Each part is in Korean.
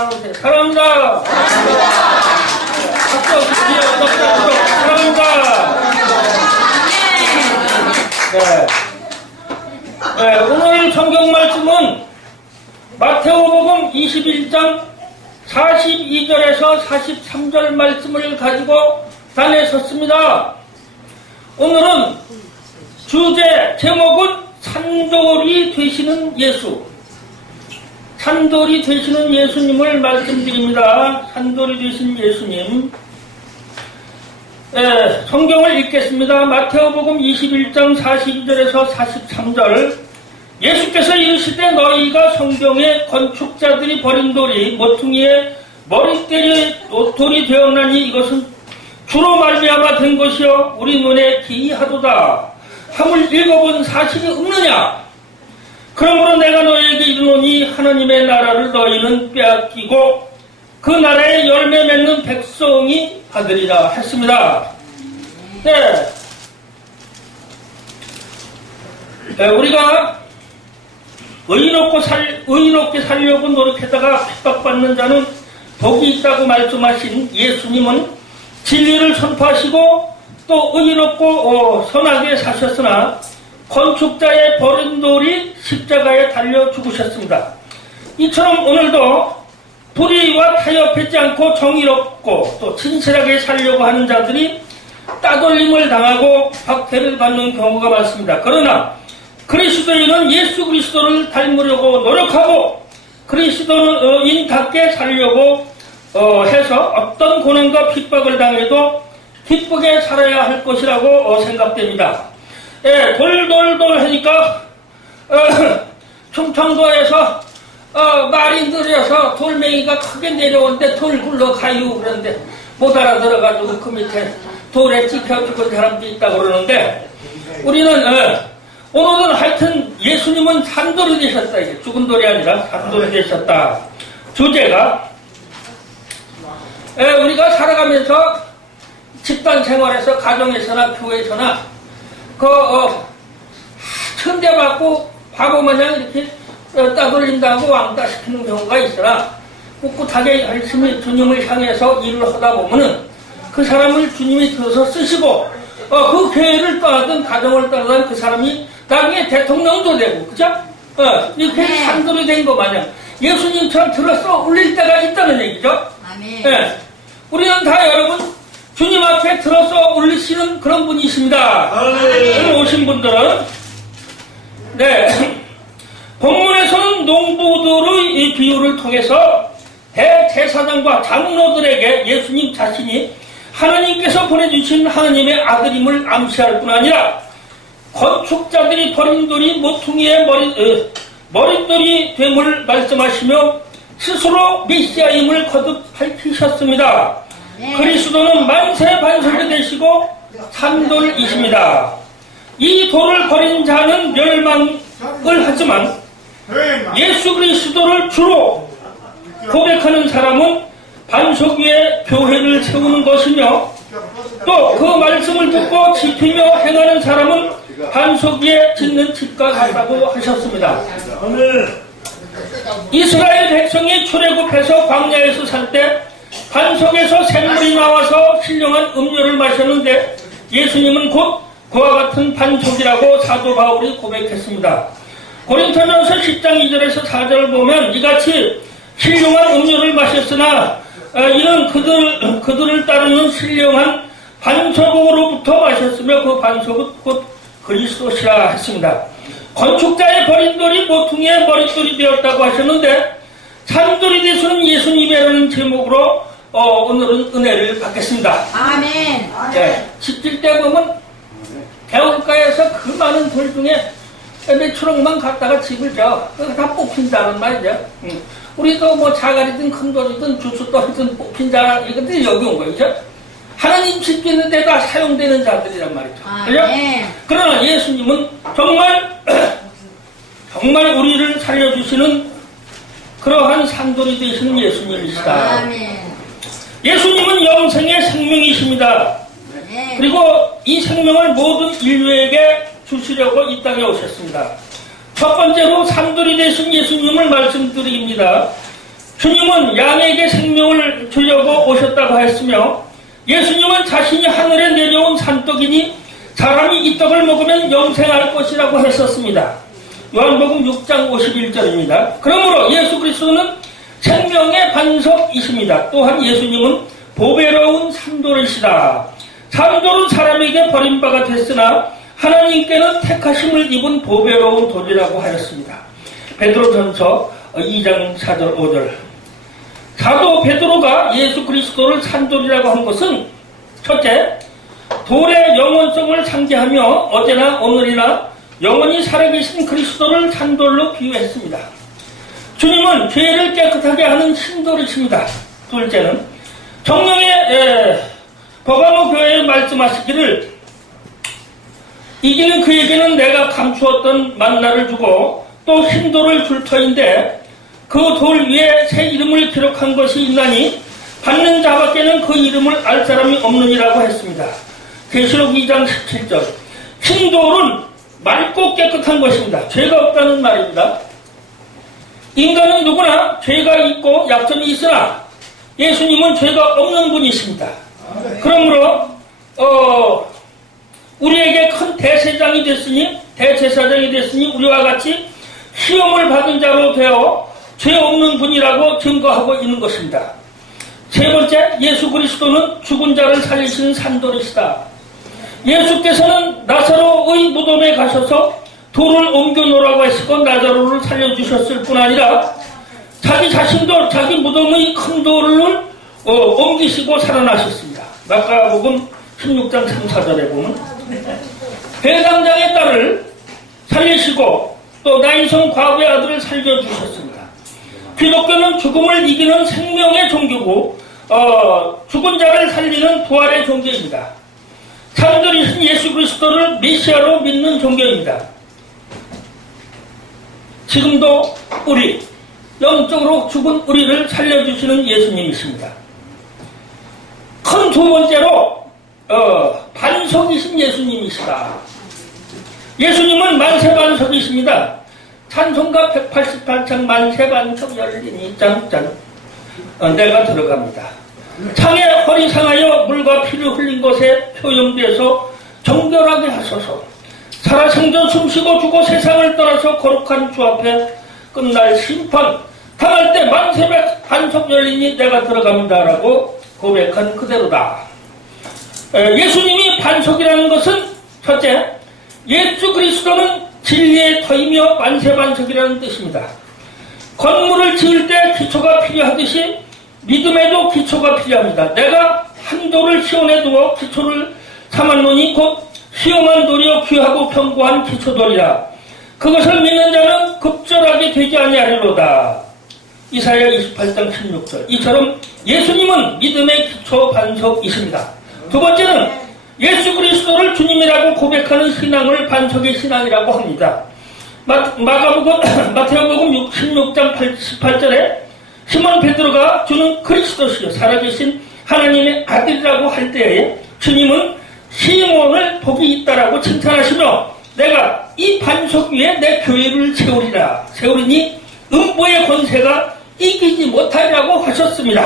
나누세요. 사랑합니다. 박수 주세요. 사랑합니다. 네, 오늘 성경 말씀은 마태오복음 21장 42절에서 43절 말씀을 가지고 단에 섰습니다. 오늘은 주제 제목은 산돌이 되시는 예수. 산돌이 되시는 예수님을 말씀드립니다. 산돌이 되신 예수님. 성경을 읽겠습니다. 마태오복음 21장 42절에서 43절. 예수께서 이르시되 너희가 성경에 건축자들이 버린 돌이 모퉁이에 머릿돌이 되었나니 이것은 주로 말미암아 된 것이요 우리 눈에 기이하도다. 함을 읽어본 사실이 없느냐? 그러므로 내가 너희에게 이르노니 하나님의 나라를 너희는 빼앗기고 그 나라에 열매 맺는 백성이 받으리라 했습니다. 우리가 의롭게 살려고 노력하다가 핍박받는 자는 복이 있다고 말씀하신 예수님은 진리를 선포하시고 또 의롭고 선하게 사셨으나 건축자의 버린 돌이 십자가에 달려 죽으셨습니다. 이처럼 오늘도 불의와 타협하지 않고 정의롭고 또 진실하게 살려고 하는 자들이 따돌림을 당하고 박해를 받는 경우가 많습니다. 그러나 그리스도인은 예수 그리스도를 닮으려고 노력하고 그리스도인답게 살려고 해서 어떤 고난과 핍박을 당해도 기쁘게 살아야 할 것이라고 생각됩니다. 돌돌돌 하니까 충청도에서 말이 느려서 돌멩이가 크게 내려오는데 돌 굴러가요 그러는데 못 알아들어가지고 그 밑에 돌에 찍혀 죽은 사람도 있다고 그러는데 우리는 오늘은 하여튼 예수님은 산돌이 되셨다. 이게 죽은 돌이 아니라 산돌이 되셨다. 주제가 우리가 살아가면서 집단 생활에서 가정에서나 교회에서나 천대받고 바보마냥 이렇게 따돌린다고 왕따시키는 경우가 있으나 꿋꿋하게 열심히 주님을 향해서 일을 하다 보면은 그 사람을 주님이 들어서 쓰시고 그 교회를 떠나든 가정을 떠나든 그 사람이 나중에 대통령도 되고 그죠? 이렇게 산돌이 된 거 마냥 예수님처럼 들어서 울릴 때가 있다는 얘기죠. 아멘. 우리는 다 여러분 주님 앞에 들어서 울리시는 그런 분이십니다. 오늘 오신 분들은 본문에서는 농부들의 이 비유를 통해서 대제사장과 장로들에게 예수님 자신이 하나님께서 보내주신 하나님의 아들임을 암시할 뿐 아니라 건축자들이 버린 돌이 모퉁이에 머릿돌이 됨을 말씀하시며 스스로 메시아임을 거듭 밝히셨습니다. 그리스도는 만세 반석이 되시고 산돌이십니다. 이 돌을 버린 자는 멸망을 하지만 예수 그리스도를 주로 고백하는 사람은 반석 위에 교회를 세우는 것이며 또 그 말씀을 듣고 지키며 행하는 사람은 반석 위에 짓는 집과 같다고 하셨습니다. 이스라엘 백성이 출애굽해서 광야에서 살 때 반석에서 샘물이 나와서 신령한 음료를 마셨는데 예수님은 곧 그와 같은 반석이라고 사도 바울이 고백했습니다. 고린토전서 10장 2절에서 4절을 보면 이같이 신령한 음료를 마셨으나 이는 그들을 따르는 신령한 반석으로부터 마셨으며 그 반석은 곧 그리스도시라 했습니다. 건축자의 버린 돌이 모퉁이의 머릿돌이 되었다고 하셨는데 산돌이 되시는 예수님이라는 제목으로 오늘은 은혜를 받겠습니다. 아멘. 집질 때 보면 개울가에서 그 많은 돌 중에 몇 초록만 갖다가 집을 져. 그거 다 뽑힌다는 말이죠. 우리도 뭐 자갈이든 큰 돌이든 주춧돌이든 뽑힌 자 이것들이 여기 온 거죠. 하나님 집 짓는 데다 사용되는 자들이란 말이죠. 그죠? 그러나 예수님은 정말 우리를 살려주시는 그러한 산돌이 되시는 예수님이시다. 아멘. 예수님은 영생의 생명이십니다. 그리고 이 생명을 모든 인류에게 주시려고 이 땅에 오셨습니다. 첫 번째로 산돌이 되신 예수님을 말씀드립니다. 주님은 양에게 생명을 주려고 오셨다고 하였으며 예수님은 자신이 하늘에 내려온 산떡이니 사람이 이 떡을 먹으면 영생할 것이라고 했었습니다. 요한복음 6장 51절입니다. 그러므로 예수 그리스도는 생명의 반석이십니다. 또한 예수님은 보배로운 산돌이시다. 산돌은 사람에게 버림바가 됐으나 하나님께는 택하심을 입은 보배로운 돌이라고 하였습니다. 베드로전서 2장 4절 5절. 사도 베드로가 예수 그리스도를 산돌이라고 한 것은 첫째, 돌의 영원성을 상기하며 어제나 오늘이나 영원히 살아계신 그리스도를 산돌로 비유했습니다. 주님은 죄를 깨끗하게 하는 신돌이십니다. 둘째는 성령의 버가모 교회에 말씀하시기를 이기는 그에게는 내가 감추었던 만나를 주고 또 흰돌을 줄 터인데 그 돌 위에 새 이름을 기록한 것이 있나니 받는 자밖에는 그 이름을 알 사람이 없느니라고 했습니다. 계시록 2장 17절. 흰돌은 맑고 깨끗한 것입니다. 죄가 없다는 말입니다. 인간은 누구나 죄가 있고 약점이 있으나 예수님은 죄가 없는 분이십니다. 그러므로 우리에게 큰 대제사장이 됐으니 우리와 같이 시험을 받은 자로 되어 죄 없는 분이라고 증거하고 있는 것입니다. 세 번째, 예수 그리스도는 죽은 자를 살리시는 산돌이시다. 예수께서는 나사로의 무덤에 가셔서 돌을 옮겨 놓으라고 하시고 나사로를 살려주셨을 뿐 아니라 자기 자신도 자기 무덤의 큰 돌을 옮기시고 살아나셨습니다. 마가복음 16장 3, 4절에 보면 대장장의 딸을 살리시고 또 나인성 과부의 아들을 살려주셨습니다. 기독교는 죽음을 이기는 생명의 종교고 죽은 자를 살리는 부활의 종교입니다. 산돌이신 예수 그리스도를 메시아로 믿는 종교입니다. 지금도 우리 영적으로 죽은 우리를 살려주시는 예수님이십니다. 큰 두 번째로 반석이신 예수님이시다. 예수님은 만세반석이십니다. 찬송가 188장 만세반석 열리니 짠짠 내가 들어갑니다. 창에 허리 상하여 물과 피를 흘린 것에 표현돼서 정결하게 하소서. 살아생전 숨쉬고 죽어 세상을 떠나서 거룩한 주 앞에 끝날 심판 당할 때 만세반석 열리니 내가 들어갑니다라고 고백한 그대로다. 예수님이 반석이라는 것은 첫째, 예수 그리스도는 진리의 터이며 만세반석이라는 뜻입니다. 건물을 지을 때 기초가 필요하듯이 믿음에도 기초가 필요합니다. 내가 한 돌을 시온에 두어 기초를 삼았노니 곧 시험한 돌이요 귀하고 견고한 기초돌이라. 그것을 믿는 자는 급절하게 되지 아니하리로다. 이사야 28장 16절. 이처럼 예수님은 믿음의 기초 반석이십니다. 두 번째는 예수 그리스도를 주님이라고 고백하는 신앙을 반석의 신앙이라고 합니다. 마태복음 16장 18절에 시몬 베드로가 주는 그리스도시요 살아계신 하나님의 아들이라고 할 때에 주님은 시몬을 복이 있다라고 칭찬하시며 내가 이 반석 위에 내 교회를 세우리니 음보의 권세가 이기지 못하리라고 하셨습니다.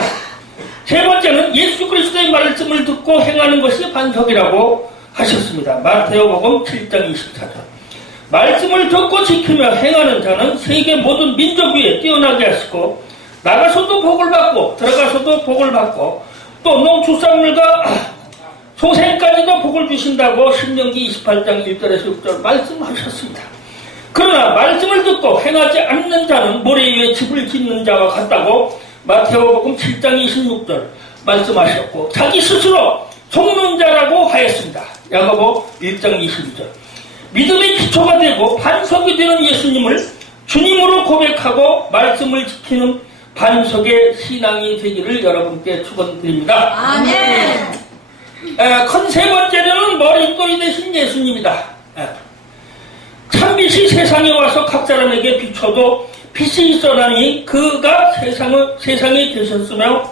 세 번째는 예수 그리스도의 말씀을 듣고 행하는 것이 반석이라고 하셨습니다. 마태복음 7장 24절. 말씀을 듣고 지키며 행하는 자는 세계 모든 민족 위에 뛰어나게 하시고 나가서도 복을 받고 들어가서도 복을 받고 또 농축산물과 소생까지도 복을 주신다고 신명기 28장 1절에서 6절 말씀하셨습니다. 그러나 말씀을 듣고 행하지 않는 자는 모래 위에 집을 짓는 자와 같다고 마태복음 7장 26절 말씀하셨고 자기 스스로 속는 자라고 하였습니다. 야고보 1장 22절. 믿음의 기초가 되고 반석이 되는 예수님을 주님으로 고백하고 말씀을 지키는 반석의 신앙이 되기를 여러분께 축원드립니다. 아멘. 큰 세 번째로는 머릿돌이 되신 예수님이다. 참빛이 세상에 와서 각 사람에게 비춰도 빛이 있어나니 그가 세상에 계셨으며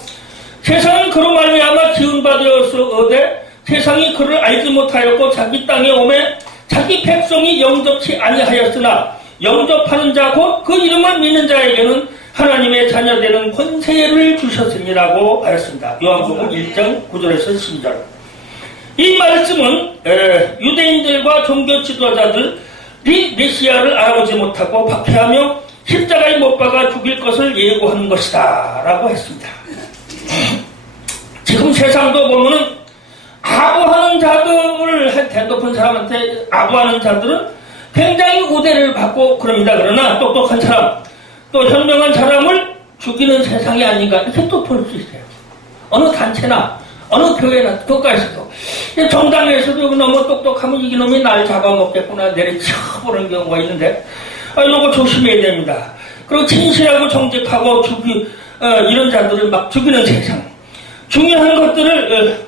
세상은 그로 말미암아 지은 바 되었으되 세상이 그를 알지 못하였고 자기 땅에 오매 자기 백성이 영접치 아니하였으나 영접하는 자 곧 그 이름을 믿는 자에게는 하나님의 자녀되는 권세를 주셨으니라고 하였습니다. 요한복음 1장 9절에서 12절. 이 말씀은 유대인들과 종교 지도자들이 메시아를 알아보지 못하고 박해하며 십자가에 못 박아 죽일 것을 예고하는 것이다 라고 했습니다. 지금 세상도 보면은 아부하는 자들을, 높은 사람한테 아부하는 자들은 굉장히 우대를 받고 그럽니다. 그러나 똑똑한 사람, 또 현명한 사람을 죽이는 세상이 아닌가 이렇게 또 볼 수 있어요. 어느 단체나 어느 교회나 국가에서도 정당에서도 너무 똑똑하면 이놈이 날 잡아먹겠구나 내리쳐보는 경우가 있는데 이거 조심해야 됩니다. 그리고 진실하고 정직하고 이런 자들을 막 죽이는 세상. 중요한 것들을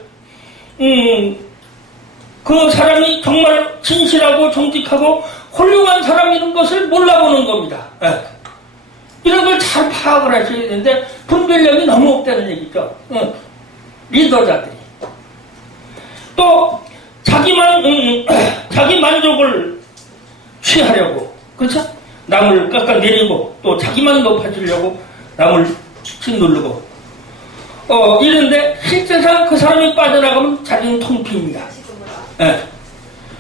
그 사람이 정말 진실하고 정직하고 훌륭한 사람이라는 것을 몰라보는 겁니다. 이런 걸 잘 파악을 하셔야 되는데 분별력이 너무 없다는 얘기죠. 리더자들이. 또 자기 만족을 취하려고, 그렇죠? 남을 깎아내리고 또 자기만 높아지려고 남을 짓누르고 이런데 실제상 그 사람이 빠져나가면 자리는 텅 빕니다.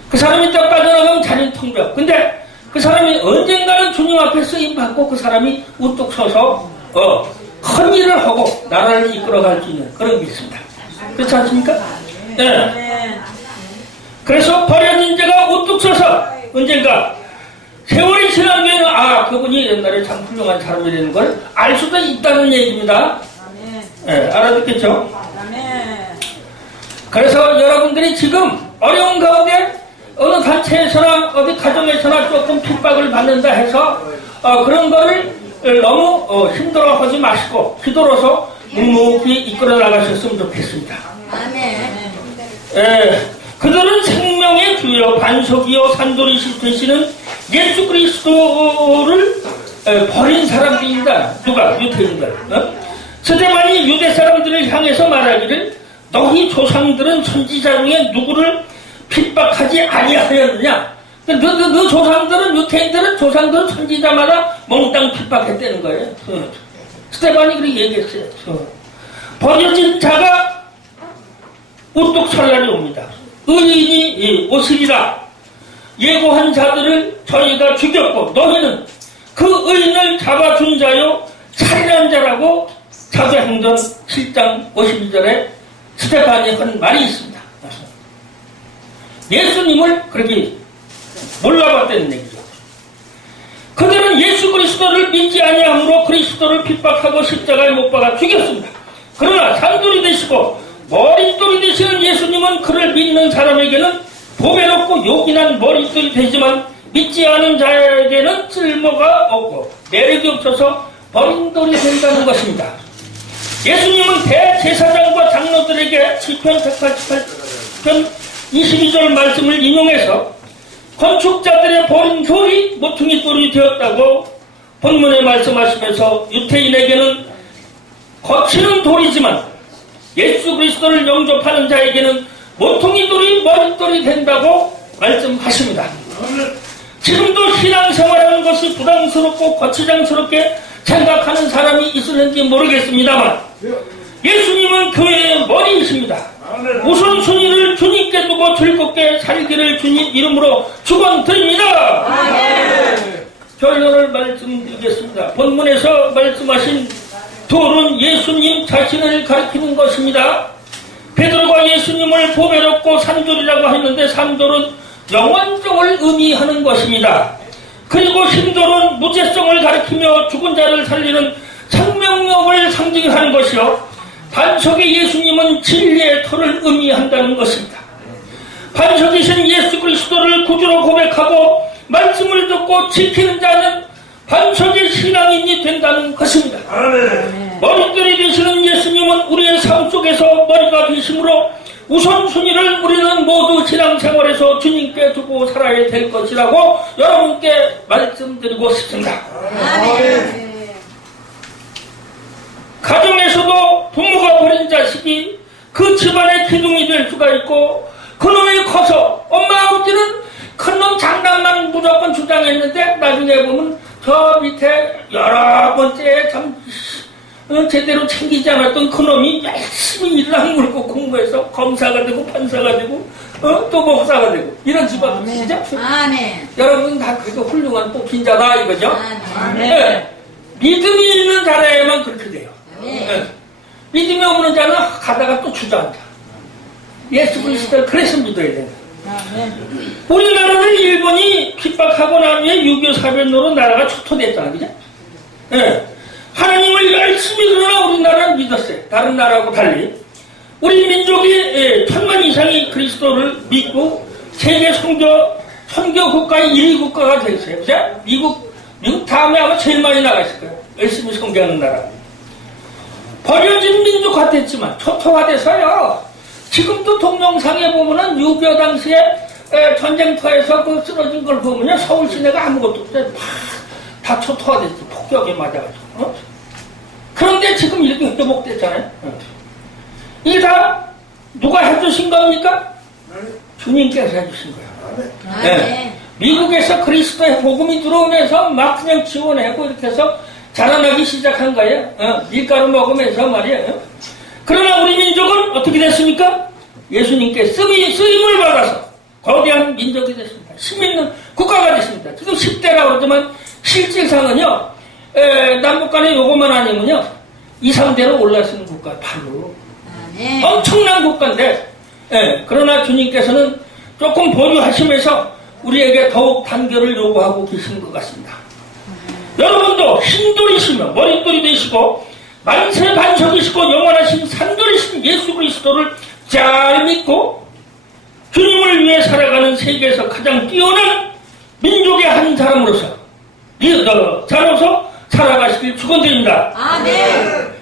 그 사람이 딱 빠져나가면 자리는 텅 벼. 근데 그 사람이 언젠가는 주님 앞에 쓰임받고 그 사람이 우뚝 서서 큰 일을 하고 나라를 이끌어갈 수 있는 그런 게 있습니다. 그렇지 않습니까? 그래서 버려진 자가 우뚝 서서 언젠가 세월이 지난 뒤에는 그분이 옛날에 참 훌륭한 사람이라는 걸 알 수도 있다는 얘기입니다. 알아듣겠죠? 그래서 여러분들이 지금 어려운 가운데 어느 단체에서나 어디 가정에서나 조금 핍박을 받는다 해서 그런 거를 너무 힘들어하지 마시고 기도로서 묵묵히 이끌어 나가셨으면 좋겠습니다. 그들은 생명의 주요 반석이요 산돌이 되시는 예수 그리스도를 버린 사람들입니다. 누가? 유대인들. 스데반이 유대 사람들을 향해서 말하기를 너희 조상들은 선지자 중에 누구를 핍박하지 아니하였느냐? 너 조상들은 유대인들은 조상들은 선지자마다 몽땅 핍박했다는 거예요. 스데반이 그렇게 얘기했어요. 버려진 자가 우뚝 설 날이 옵니다. 의인이 오시리라 예고한 자들을 저희가 죽였고 너희는 그 의인을 잡아준 자요 살인한 자라고 사도행전 7장 52절에 스데반이 한 말이 있습니다. 예수님을 그렇게 몰라봤다는 얘기죠. 그들은 예수 그리스도를 믿지 아니함으로 그리스도를 핍박하고 십자가에 못 박아 죽였습니다. 그러나 산돌이 되시고 머릿돌이 되시는 예수님은 그를 믿는 사람에게는 보배롭고 요긴한 머릿돌이 되지만 믿지 않은 자에게는 쓸모가 없고 매력이 없어서 버린 돌이 된다는 것입니다. 예수님은 대제사장과 장로들에게 시편 188편 22절 말씀을 인용해서 건축자들의 버린 돌이 모퉁이 돌이 되었다고 본문에 말씀하시면서 유태인에게는 거치는 돌이지만 예수 그리스도를 영접하는 자에게는 모퉁이 돌이 머릿돌이 된다고 말씀하십니다. 지금도 신앙생활하는 것이 부담스럽고 거치장스럽게 생각하는 사람이 있었는지 모르겠습니다만 예수님은 교회의 머리이십니다. 우선순위를 주님께 두고 즐겁게 살기를 주님 이름으로 축원드립니다. 결론을 말씀드리겠습니다. 본문에서 말씀하신 돌은 예수님 자신을 가리키는 것입니다. 베드로가 예수님을 보배롭고 산돌이라고 했는데 산돌은 영원성을 의미하는 것입니다. 그리고 흰돌은 무죄성을 가리키며 죽은 자를 살리는 생명력을 상징하는 것이요 반석의 예수님은 진리의 터를 의미한다는 것입니다. 반석이신 예수 그리스도를 구주로 고백하고 말씀을 듣고 지키는 자는 반석의 신앙인이 된다는 것입니다. 머릿돌이 되시는 예수님은 우리의 삶 속에서 머리가 되심으로 우선순위를 우리는 모두 신앙생활에서 주님께 두고 살아야 될 것이라고 여러분께 말씀드리고 싶습니다. 가정에서도 부모가 버린 자식이 그 집안의 기둥이 될 수가 있고 그놈이 커서 엄마 아버지는 큰놈 장난만 무조건 주장했는데 나중에 보면 저 밑에 여러 번째 참 제대로 챙기지 않았던 그놈이 열심히 일을 악물고 공부해서 검사가 되고 판사가 되고 또 목사가 되고 이런 집안 진짜 여러분 다 그래도 훌륭한 또 빈자다 이거죠. 네. 믿음이 있는 자라야만 그렇게 돼요. 네. 믿음이 없는 자는 가다가 또 주저앉아. 예수 그리스도를 그래서 믿어야 돼요. 우리나라는 일본이 핍박하고 난 후에 6.25 사변으로 나라가 초토됐잖아, 그죠? 네. 하나님을 열심히 그러나 우리나라는 믿었어요. 다른 나라하고 달리. 우리 민족이 1000만 이상이 그리스도를 믿고 세계 선교 국가의 1위 국가가 됐어요. 그죠? 미국 다음에 아마 제일 많이 나가 있을 거예요. 열심히 선교하는 나라. 버려진 민족화 됐지만 초토화돼서요. 지금도 동영상에 보면은 6.25 당시에 전쟁터에서 그 쓰러진 걸 보면요. 서울 시내가 아무것도 없어요. 다 초토화됐지. 폭격에 맞아가지고. 그런데 지금 이렇게 회복됐잖아요. 이게 다 누가 해주신 겁니까? 주님께서 해주신 거예요. 네. 미국에서 그리스도의 복음이 들어오면서 막 그냥 지원하고 이렇게 해서 자라나기 시작한 거예요. 밀가루 먹으면서 말이에요. 그러나 우리 민족은 어떻게 됐습니까? 예수님께 쓰임을 받아서 거대한 민족이 됐습니다. 힘 있는 국가가 됐습니다. 지금 10대라고 그러지만 실질상은요, 남북 간에 요것만 아니면요, 2, 3대로 올라서는 국가, 바로. 엄청난 국가인데, 그러나 주님께서는 조금 보류하시면서 우리에게 더욱 단결을 요구하고 계신 것 같습니다. 여러분도 힘돌이시며 머릿돌이 되시고 만세 반석이시고 영원하신 산돌이신 예수 그리스도를 잘 믿고 주님을 위해 살아가는 세계에서 가장 뛰어난 민족의 한 사람으로서 자로서 살아가시길 축원드립니다. 아멘.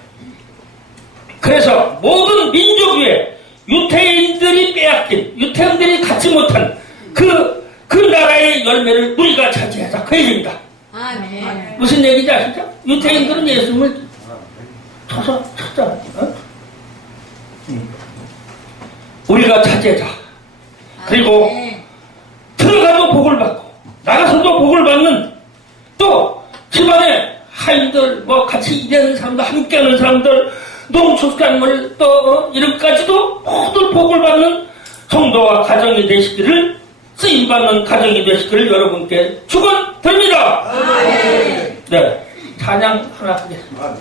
그래서 모든 민족 위에 유태인들이 빼앗긴, 유태인들이 갖지 못한 그 나라의 열매를 우리가 차지하자 그 얘기입니다. 아멘. 무슨 얘기인지 아시죠? 유태인들은 예수님을 쳐서 쳤잖아요. 우리가 차지하자. 그리고 들어가도 복을 받고 나가서도 복을 받는, 또 집안에 하인들, 뭐 같이 일하는 사람들, 함께하는 사람들, 농축산물 또 이런까지도 모두 복을 받는 성도와 가정이 되시기를, 쓰임받는 가정이 되시기를 여러분께 축원드립니다. 네, 찬양 하나 하겠습니다.